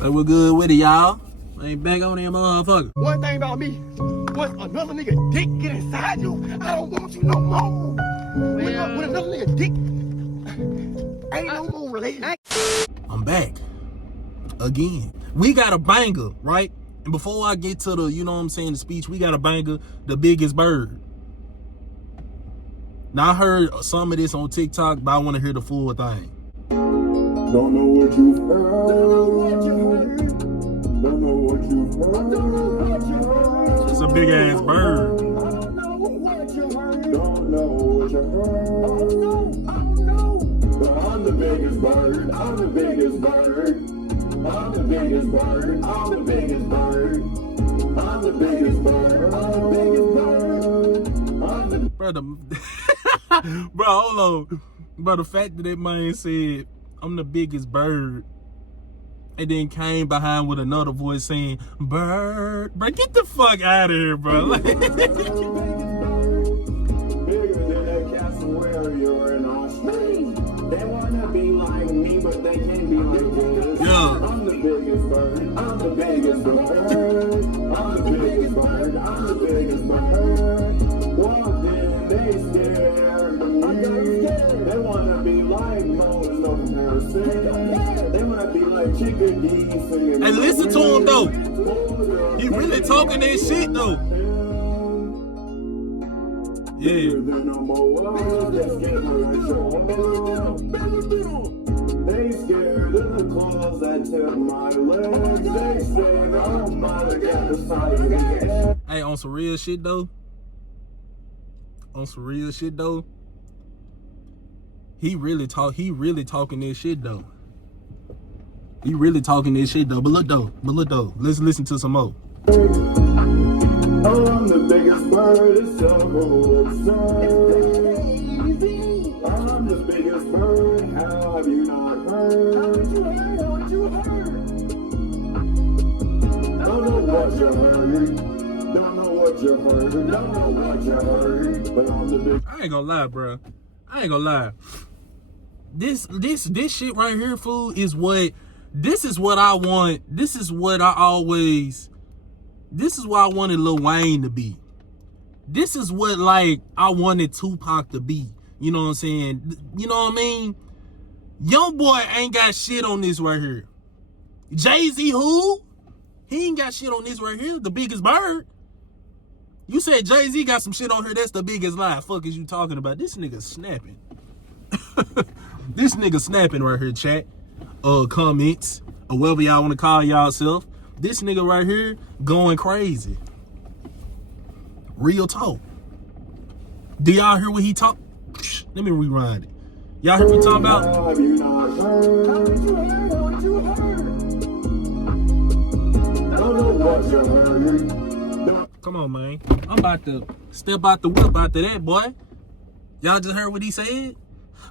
Hey, we're good with it, y'all. Ain't back on them motherfucker. One thing about me, once another nigga dick get inside you, I don't want you no more. When another nigga dick, ain't no more relation. I'm back. Again. We got a banger, right? And before I get to the, you know what I'm saying, the speech, we got a banger, The Biggest Bird. Now, I heard some of this on TikTok, but I want to hear the full thing. Don't know what you've heard. Don't know what you've heard. Don't know what you heard. It's a big ass bird. Don't know what you heard. Don't know what you heard. Oh no. But I'm the biggest bird. I'm the biggest bird. I'm the biggest bird. I'm the biggest bird. I'm the biggest bird. I'm the biggest bird. Brother, bro, hold on. Bro, the fact that man said, I'm the biggest bird, and then came behind with another voice saying, bird. Bro, get the fuck out of here, bro. Like, Bigger than that cassowary you're in Australia. They wanna be like me, but they can't be like this. Yeah. I'm the biggest bird. I'm the biggest bird. I'm the biggest bird. I'm the biggest bird. Walked in, they scared of me. They wanna be like Moses, no comparison. They wanna be like Chickadee singing. hey, listen to him, though. He really talking that shit, though. Yeah. They scared of the claws that tip my legs. They said, oh my, look at the size of the Hey, on some real shit, though. He really talking this shit, though. But look though, let's listen to some more. Oh, I'm the biggest bird, it's so absurd. I'm the biggest bird, how have you not heard? Haven't you heard? Don't know what you heard. Don't know what you heard. But I'm the big. I ain't gonna lie, bro. This shit right here, fool, is what I want. This is what I wanted Lil Wayne to be. This is what, like, I wanted Tupac to be. You know what I'm saying? You know what I mean? Young boy ain't got shit on this right here. Jay-Z who? He ain't got shit on this right here. The Biggest Bird. You said Jay-Z got some shit on here. That's the biggest lie. Fuck is you talking about? This nigga snapping. This nigga snapping right here, chat. Comments, or whatever y'all want to call y'allself. This nigga right here going crazy. Real talk. Do y'all hear what he talk? Let me rewind it. Y'all hear what he talking about? Have you not heard? Haven't you heard? Don't know what you heard. Come on, man. I'm about to step out the whip after that, boy. Y'all just heard what he said?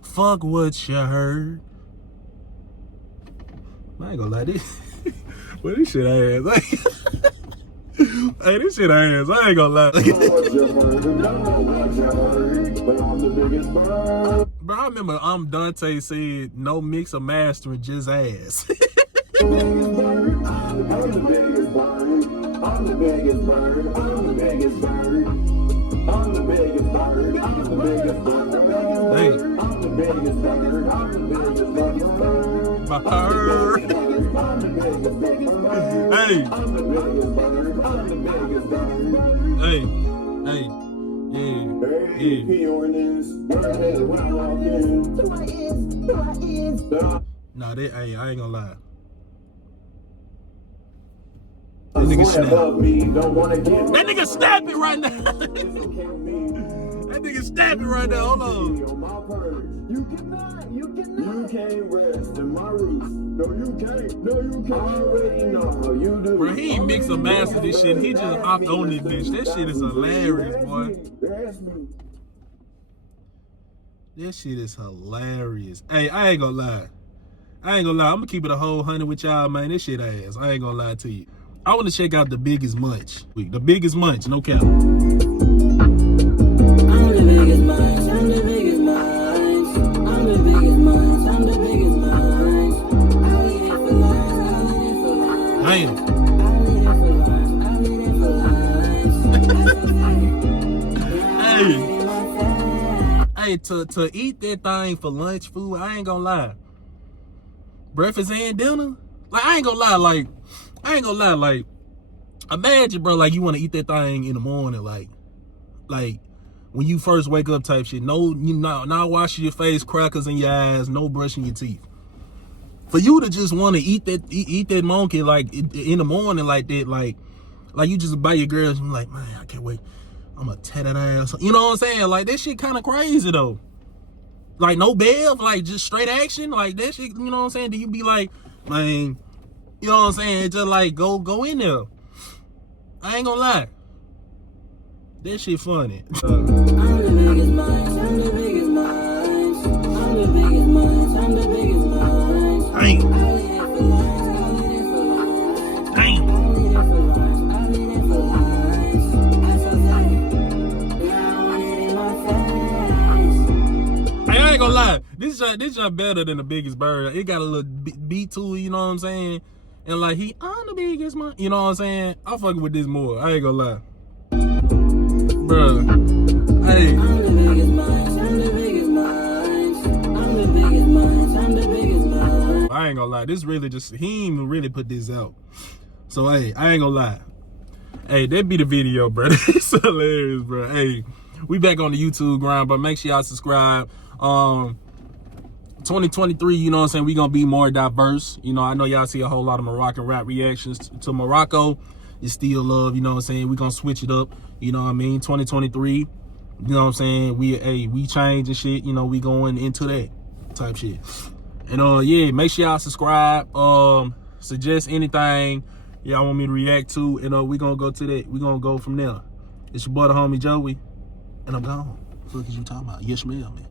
Fuck what you heard. I ain't gonna lie, this well, this shit ass. Hey, this shit ass. I ain't gonna lie. Bro, I remember Dante said no mix or mastering, just ass. I'm the biggest bird. I'm the biggest bird. I'm the biggest bird. I'm the biggest bird. I'm the biggest bird. Hey. I'm the biggest bird. I'm the biggest bird. My bird. I'm the biggest bird. Hey. I'm the biggest bird. I'm the biggest bird. Hey. Hey, pee on this. Bird head when I walk in. Who I is. Nah, I ain't gonna lie. That nigga That nigga snapping right now. That nigga snapping right now. Hold on. You can't rest in my roots. No, you can't. I already know how you do. Bro, he ain't mix or master this shit. He just hopped on this bitch. That shit is hilarious, boy. That shit is hilarious. Hey, I ain't gonna lie. I'm gonna keep it a whole 100 with y'all, man. This shit ass. I ain't gonna lie to you. I want to check out The Biggest Munch. The Biggest Munch, no cap. I'm the biggest minds, I'm the biggest minds. I'm the biggest minds, I'm the biggest minds. I'll live for life, I'll live for Damn. Hey, to eat that thing for lunch food, I ain't gonna lie. Breakfast and dinner, like I ain't gonna lie, like imagine, bro, like you want to eat that thing in the morning, like when you first wake up type shit. No, you not washing your face, crackers in your eyes, no brushing your teeth. For you to just want to eat that monkey like in the morning like that, like you just buy your girls and like, man, I can't wait. I'm gonna tear that ass. You know what I'm saying? Like that shit kind of crazy though. Like no bev, like just straight action, like that shit. You know what I'm saying? Do you be like, man, you know what I'm saying? Just like go in there. I ain't gonna lie. That shit funny. I'm the biggest minds, I'm the biggest minds. I'm the biggest minds, I'm the biggest minds. Damn. I ain't gonna lie, this joint better than The Biggest Bird. It got a little beat to it, you know what I'm saying? And like I'm the biggest man, you know what I'm saying? I'm fucking with this more. I ain't gonna lie, bruh. Hey, I'm the biggest minds, I'm the biggest minds. I'm the biggest minds, I'm the biggest minds. I ain't gonna lie, this really just, he ain't even really put this out. So hey, I ain't gonna lie. Hey, that be the video, bro. It's hilarious, bro. Hey, we back on the YouTube grind, but make sure y'all subscribe. 2023, you know what I'm saying, we gonna be more diverse. You know, I know y'all see a whole lot of Moroccan rap reactions to Morocco. You still love, you know what I'm saying, we gonna switch it up, you know what I mean. 2023, you know what I'm saying, we change and shit, you know, we going into that type shit. And yeah, make sure y'all subscribe, suggest anything y'all want me to react to, and we gonna go to that. We gonna go from there. It's your boy the homie Joey, and I'm gone. What the fuck is you talking about? You smell me.